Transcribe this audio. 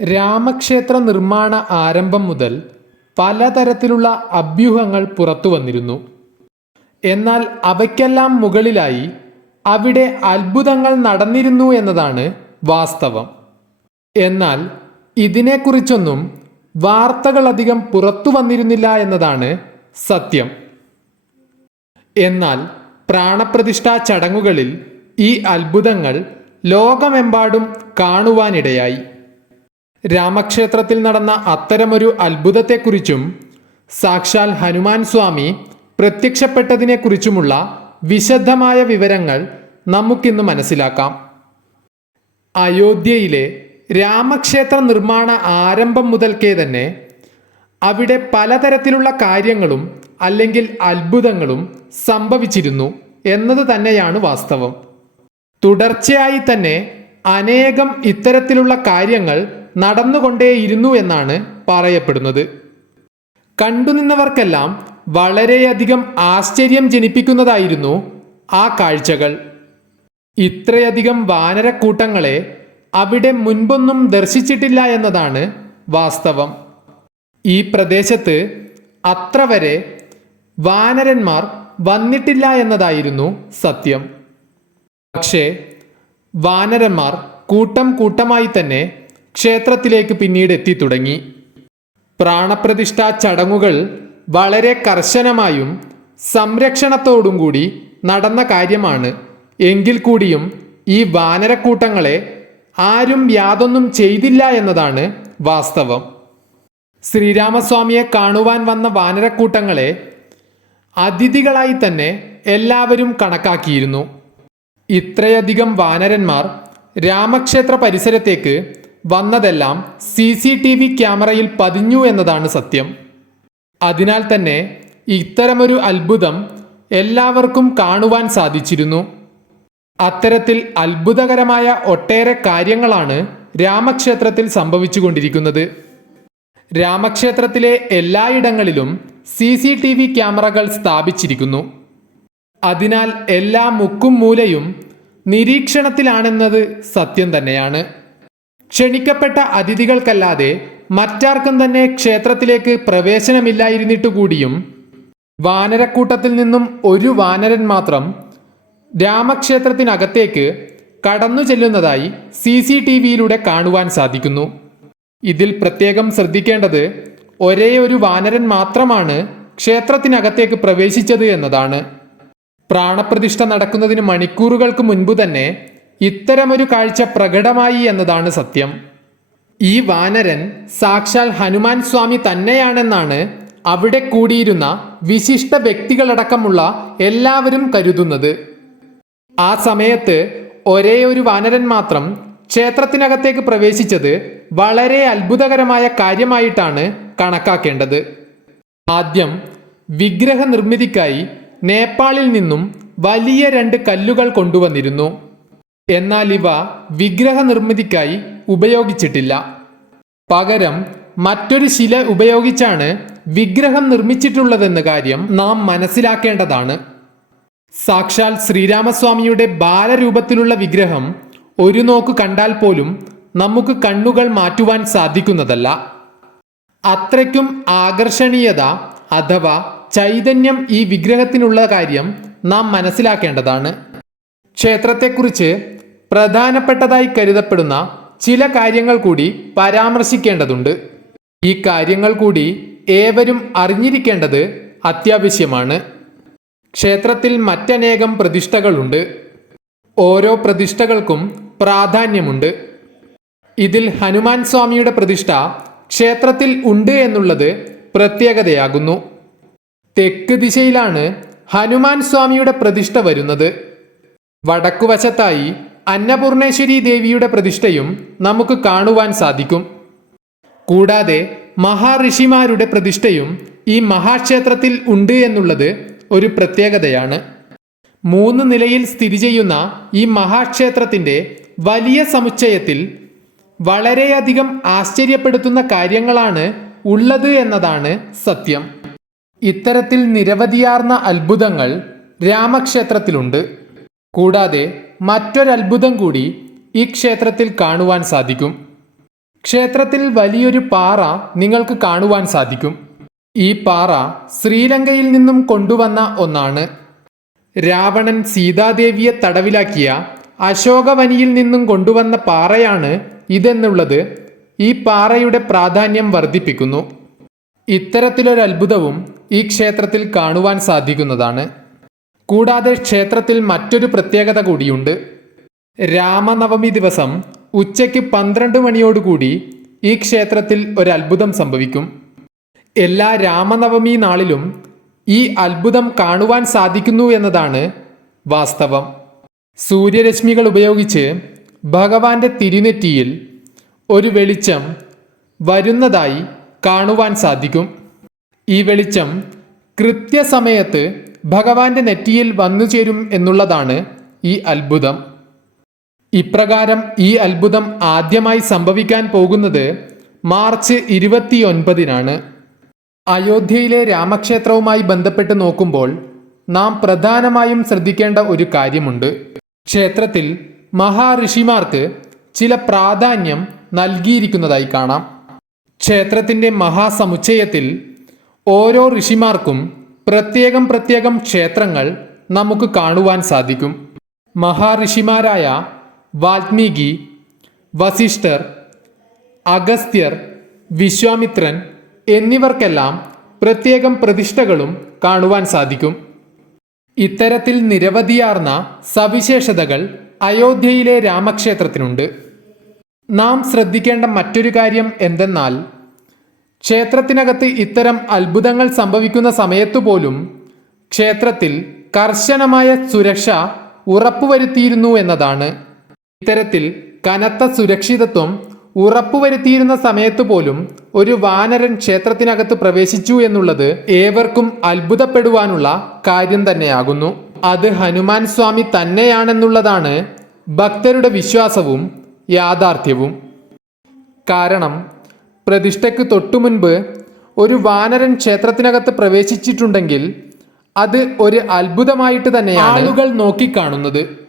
രാമക്ഷേത്ര നിർമ്മാണ ആരംഭം മുതൽ പലതരത്തിലുള്ള അഭ്യൂഹങ്ങൾ പുറത്തു വന്നിരുന്നു. എന്നാൽ അവയ്ക്കെല്ലാം മുകളിലായി അവിടെ അത്ഭുതങ്ങൾ നടന്നിരുന്നു എന്നതാണ് വാസ്തവം. എന്നാൽ ഇതിനെക്കുറിച്ചൊന്നും വാർത്തകളധികം പുറത്തു വന്നിരുന്നില്ല എന്നതാണ് സത്യം. എന്നാൽ പ്രാണപ്രതിഷ്ഠാ ചടങ്ങുകളിൽ ഈ അത്ഭുതങ്ങൾ ലോകമെമ്പാടും കാണുവാനിടയായി. രാമക്ഷേത്രത്തിൽ നടന്ന അത്തരമൊരു അത്ഭുതത്തെക്കുറിച്ചും സാക്ഷാൽ ഹനുമാൻ സ്വാമി പ്രത്യക്ഷപ്പെട്ടതിനെക്കുറിച്ചുമുള്ള വിശദമായ വിവരങ്ങൾ നമുക്കിന്ന് മനസ്സിലാക്കാം. അയോധ്യയിലെ രാമക്ഷേത്ര നിർമ്മാണ ആരംഭം മുതൽക്കേ തന്നെ അവിടെ പലതരത്തിലുള്ള കാര്യങ്ങളും അല്ലെങ്കിൽ അത്ഭുതങ്ങളും സംഭവിച്ചിരുന്നു എന്നത് തന്നെയാണ് വാസ്തവം. തുടർച്ചയായി തന്നെ അനേകം ഇത്തരത്തിലുള്ള കാര്യങ്ങൾ നടന്നുകൊണ്ടേയിരുന്നു എന്നാണ് പറയപ്പെടുന്നത്. കണ്ടുനിന്നവർക്കെല്ലാം വളരെയധികം ആശ്ചര്യം ജനിപ്പിക്കുന്നതായിരുന്നു ആ കാഴ്ചകൾ. ഇത്രയധികം വാനരക്കൂട്ടങ്ങളെ അവിടെ മുൻപൊന്നും ദർശിച്ചിട്ടില്ല എന്നതാണ് വാസ്തവം. ഈ പ്രദേശത്ത് അത്ര വരെ വാനരന്മാർ വന്നിട്ടില്ല എന്നതായിരുന്നു സത്യം. പക്ഷേ വാനരന്മാർ കൂട്ടം കൂട്ടമായി തന്നെ ക്ഷേത്രത്തിലേക്ക് പിന്നീട് എത്തി തുടങ്ങി. പ്രാണപ്രതിഷ്ഠാ ചടങ്ങുകൾ വളരെ കർശനമായും സംരക്ഷണത്തോടും കൂടി നടന്ന കാര്യമാണ്. എങ്കിൽ കൂടിയും ഈ വാനരക്കൂട്ടങ്ങളെ ആരും യാതൊന്നും ചെയ്തില്ല എന്നതാണ് വാസ്തവം. ശ്രീരാമസ്വാമിയെ കാണുവാൻ വന്ന വാനരക്കൂട്ടങ്ങളെ അതിഥികളായി തന്നെ എല്ലാവരും കണക്കാക്കിയിരുന്നു. ഇത്രയധികം വാനരന്മാർ രാമക്ഷേത്ര പരിസരത്തേക്ക് വന്നതെല്ലാം സി സി ടി വി ക്യാമറയിൽ പതിഞ്ഞു എന്നതാണ് സത്യം. അതിനാൽ തന്നെ ഇത്തരമൊരു അത്ഭുതം എല്ലാവർക്കും കാണുവാൻ സാധിച്ചിരുന്നു. അത്തരത്തിൽ അത്ഭുതകരമായ ഒട്ടേറെ കാര്യങ്ങളാണ് രാമക്ഷേത്രത്തിൽ സംഭവിച്ചുകൊണ്ടിരിക്കുന്നത്. രാമക്ഷേത്രത്തിലെ എല്ലായിടങ്ങളിലും സി സി ടി വി ക്യാമറകൾ സ്ഥാപിച്ചിരിക്കുന്നു. അതിനാൽ എല്ലാ മുക്കും മൂലയും നിരീക്ഷണത്തിലാണെന്നത് സത്യം തന്നെയാണ്. ക്ഷണിക്കപ്പെട്ട അതിഥികൾക്കല്ലാതെ മറ്റാർക്കും തന്നെ ക്ഷേത്രത്തിലേക്ക് പ്രവേശനമില്ലായിരുന്നിട്ടു കൂടിയും വാനരക്കൂട്ടത്തിൽ നിന്നും ഒരു വാനരൻ മാത്രം രാമക്ഷേത്രത്തിനകത്തേക്ക് കടന്നു ചെല്ലുന്നതായി സി സി ടി വിയിലൂടെ കാണുവാൻ സാധിക്കുന്നു. ഇതിൽ പ്രത്യേകം ശ്രദ്ധിക്കേണ്ടത് ഒരേ ഒരു വാനരൻ മാത്രമാണ് ക്ഷേത്രത്തിനകത്തേക്ക് പ്രവേശിച്ചത് എന്നതാണ്. പ്രാണപ്രതിഷ്ഠ നടക്കുന്നതിന് മണിക്കൂറുകൾക്ക് മുൻപ് തന്നെ ഇത്തരമൊരു കാഴ്ച പ്രകടമായി എന്നതാണ് സത്യം. ഈ വാനരൻ സാക്ഷാൽ ഹനുമാൻ സ്വാമി തന്നെയാണെന്നാണ് അവിടെ കൂടിയിരുന്ന വിശിഷ്ട വ്യക്തികളടക്കമുള്ള എല്ലാവരും കരുതുന്നത്. ആ സമയത്ത് ഒരേ ഒരു വാനരൻ മാത്രം ക്ഷേത്രത്തിനകത്തേക്ക് പ്രവേശിച്ചത് വളരെ അത്ഭുതകരമായ കാര്യമായിട്ടാണ് കണക്കാക്കേണ്ടത്. ആദ്യം വിഗ്രഹ നിർമ്മിതിക്കായി നേപ്പാളിൽ നിന്നും വലിയ രണ്ട് കല്ലുകൾ കൊണ്ടുവന്നിരുന്നു. എന്നാൽ ഇവ വിഗ്രഹ നിർമ്മിതിക്കായി ഉപയോഗിച്ചിട്ടില്ല. പകരം മറ്റൊരു ശില ഉപയോഗിച്ചാണ് വിഗ്രഹം നിർമ്മിച്ചിട്ടുള്ളതെന്ന കാര്യം നാം മനസ്സിലാക്കേണ്ടതാണ്. സാക്ഷാൽ ശ്രീരാമസ്വാമിയുടെ ബാലരൂപത്തിലുള്ള വിഗ്രഹം ഒരു നോക്ക് കണ്ടാൽ പോലും നമുക്ക് കണ്ണുകൾ മാറ്റുവാൻ സാധിക്കുന്നതല്ല. അത്രയ്ക്കും ആകർഷണീയത അഥവാ ചൈതന്യം ഈ വിഗ്രഹത്തിനുള്ള കാര്യം നാം മനസ്സിലാക്കേണ്ടതാണ്. ക്ഷേത്രത്തെക്കുറിച്ച് പ്രധാനപ്പെട്ടതായി കരുതപ്പെടുന്ന ചില കാര്യങ്ങൾ കൂടി പരാമർശിക്കേണ്ടതുണ്ട്. ഈ കാര്യങ്ങൾ കൂടി ഏവരും അറിഞ്ഞിരിക്കേണ്ടത് അത്യാവശ്യമാണ്. ക്ഷേത്രത്തിൽ മറ്റനേകം പ്രതിഷ്ഠകളുണ്ട്. ഓരോ പ്രതിഷ്ഠകൾക്കും പ്രാധാന്യമുണ്ട്. ഇതിൽ ഹനുമാൻ സ്വാമിയുടെ പ്രതിഷ്ഠ ക്ഷേത്രത്തിൽ ഉണ്ട് എന്നുള്ളത് പ്രത്യേകതയാകുന്നു. തെക്ക് ദിശയിലാണ് ഹനുമാൻ സ്വാമിയുടെ പ്രതിഷ്ഠ വരുന്നത്. വടക്കുവശത്തായി അന്നപൂർണേശ്വരി ദേവിയുടെ പ്രതിഷ്ഠയും നമുക്ക് കാണുവാൻ സാധിക്കും. കൂടാതെ മഹാഋഷിമാരുടെ പ്രതിഷ്ഠയും ഈ മഹാക്ഷേത്രത്തിൽ ഉണ്ട് എന്നുള്ളത് ഒരു പ്രത്യേകതയാണ്. മൂന്ന് നിലയിൽ സ്ഥിതി ചെയ്യുന്ന ഈ മഹാക്ഷേത്രത്തിന്റെ വലിയ സമുച്ചയത്തിൽ വളരെയധികം ആശ്ചര്യപ്പെടുത്തുന്ന കാര്യങ്ങളാണ് ഉള്ളത് എന്നതാണ് സത്യം. ഇത്തരത്തിൽ നിരവധിയാർന്ന അത്ഭുതങ്ങൾ രാമക്ഷേത്രത്തിലുണ്ട്. കൂടാതെ മറ്റൊരത്ഭുതം കൂടി ഈ ക്ഷേത്രത്തിൽ കാണുവാൻ സാധിക്കും. ക്ഷേത്രത്തിൽ വലിയൊരു പാറ നിങ്ങൾക്ക് കാണുവാൻ സാധിക്കും. ഈ പാറ ശ്രീലങ്കയിൽ നിന്നും കൊണ്ടുവന്ന ഒന്നാണ്. രാവണൻ സീതാദേവിയെ തടവിലാക്കിയ അശോകവനിയിൽ നിന്നും കൊണ്ടുവന്ന പാറയാണ് ഇതെന്നുള്ളത് ഈ പാറയുടെ പ്രാധാന്യം വർദ്ധിപ്പിക്കുന്നു. ഇത്തരത്തിലൊരത്ഭുതവും ഈ ക്ഷേത്രത്തിൽ കാണുവാൻ സാധിക്കുന്നതാണ്. കൂടാതെ ക്ഷേത്രത്തിൽ മറ്റൊരു പ്രത്യേകത കൂടിയുണ്ട്. രാമനവമി ദിവസം ഉച്ചയ്ക്ക് പന്ത്രണ്ട് മണിയോടുകൂടി ഈ ക്ഷേത്രത്തിൽ ഒരു അത്ഭുതം സംഭവിക്കും. എല്ലാ രാമനവമി നാളിലും ഈ അത്ഭുതം കാണുവാൻ സാധിക്കുന്നു എന്നതാണ് വാസ്തവം. സൂര്യരശ്മികൾ ഉപയോഗിച്ച് ഭഗവാന്റെ തിരുനെറ്റിയിൽ ഒരു വെളിച്ചം വരുന്നതായി കാണുവാൻ സാധിക്കും. ഈ വെളിച്ചം കൃത്യസമയത്ത് ഭഗവാന്റെ നെറ്റിയിൽ വന്നു ചേരും എന്നുള്ളതാണ് ഈ അത്ഭുതം. ഇപ്രകാരം ഈ അത്ഭുതം ആദ്യമായി സംഭവിക്കാൻ പോകുന്നത് മാർച്ച് ഇരുപത്തിയൊൻപതിനാണ്. അയോധ്യയിലെ രാമക്ഷേത്രവുമായി ബന്ധപ്പെട്ട് നോക്കുമ്പോൾ നാം പ്രധാനമായും ശ്രദ്ധിക്കേണ്ട ഒരു കാര്യമുണ്ട്. ക്ഷേത്രത്തിൽ മഹാഋഷിമാർക്ക് ചില പ്രാധാന്യം നൽകിയിരിക്കുന്നതായി കാണാം. ക്ഷേത്രത്തിന്റെ മഹാസമുച്ചയത്തിൽ ഓരോ ഋഷിമാർക്കും പ്രത്യേകം പ്രത്യേകം ക്ഷേത്രങ്ങൾ നമുക്ക് കാണുവാൻ സാധിക്കും. മഹാഋഷിമാരായ വാൽമീകി വസിഷ്ഠർ അഗസ്ത്യർ വിശ്വാമിത്രൻ എന്നിവർക്കെല്ലാം പ്രത്യേകം പ്രതിഷ്ഠകളും കാണുവാൻ സാധിക്കും. ഇത്തരത്തിൽ നിരവധിയാർന്ന സവിശേഷതകൾ അയോധ്യയിലെ രാമക്ഷേത്രത്തിനുണ്ട്. നാം ശ്രദ്ധിക്കേണ്ട മറ്റൊരു കാര്യം എന്തെന്നാൽ ക്ഷേത്രത്തിനകത്ത് ഇത്തരം അത്ഭുതങ്ങൾ സംഭവിക്കുന്ന സമയത്തു പോലും ക്ഷേത്രത്തിൽ കർശനമായ സുരക്ഷ ഉറപ്പുവരുത്തിയിരുന്നു എന്നതാണ്. ഇത്തരത്തിൽ കനത്ത സുരക്ഷിതത്വം ഉറപ്പുവരുത്തിയിരുന്ന സമയത്തുപോലും ഒരു വാനരൻ ക്ഷേത്രത്തിനകത്ത് പ്രവേശിച്ചു എന്നുള്ളത് ഏവർക്കും അത്ഭുതപ്പെടുവാനുള്ള കാര്യം തന്നെയാകുന്നു. അത് ഹനുമാൻ സ്വാമി തന്നെയാണെന്നുള്ളതാണ് ഭക്തരുടെ വിശ്വാസവും യാഥാർത്ഥ്യവും. കാരണം പ്രതിഷ്ഠയ്ക്ക് തൊട്ടുമുൻപ് ഒരു വാനരൻ ക്ഷേത്രത്തിനകത്ത് പ്രവേശിച്ചിട്ടുണ്ടെങ്കിൽ അത് ഒരു അത്ഭുതമായിട്ട് തന്നെയാണ് ആളുകൾ നോക്കിക്കാണുന്നത്.